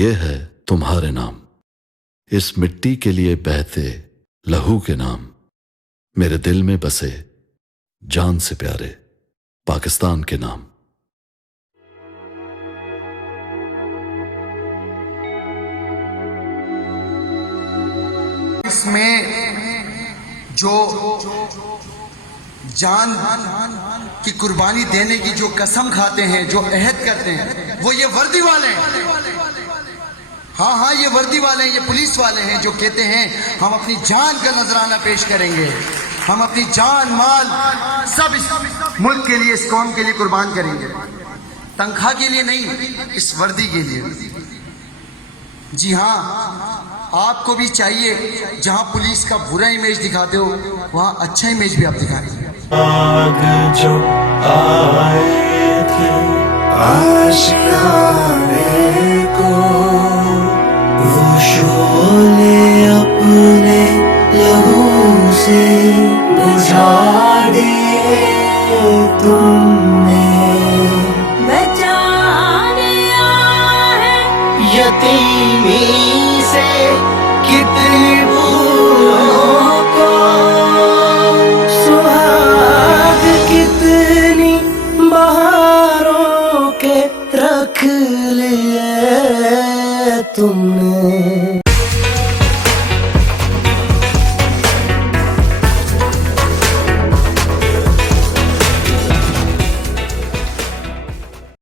ये है तुम्हारे नाम, इस मिट्टी के लिए बहते लहू के नाम, मेरे दिल में बसे जान से प्यारे पाकिस्तान के नाम। इसमें जो जान की कुर्बानी देने की जो कसम खाते हैं, जो अहद करते हैं, वो ये वर्दी वाले हैं। हाँ, ये वर्दी वाले हैं, ये पुलिस वाले हैं जो कहते हैं हम अपनी जान का नजराना पेश करेंगे, हम अपनी जान माल सब इस मुल्क के लिए, इस कौम के लिए कुर्बान करेंगे। तनख्वाह के लिए नहीं, इस वर्दी के लिए। जी हाँ, आपको भी चाहिए जहां पुलिस का बुरा इमेज दिखाते हो वहां अच्छा इमेज भी आप दिखाएंगे। आग जो आए थे आशियाने को, वो शोले अपने लहू से बुझा दिए तुमने। बचाने आए यतीमी से कितनी भूलों को, सुहाग कितनी बहारों के रख लिए तुमने।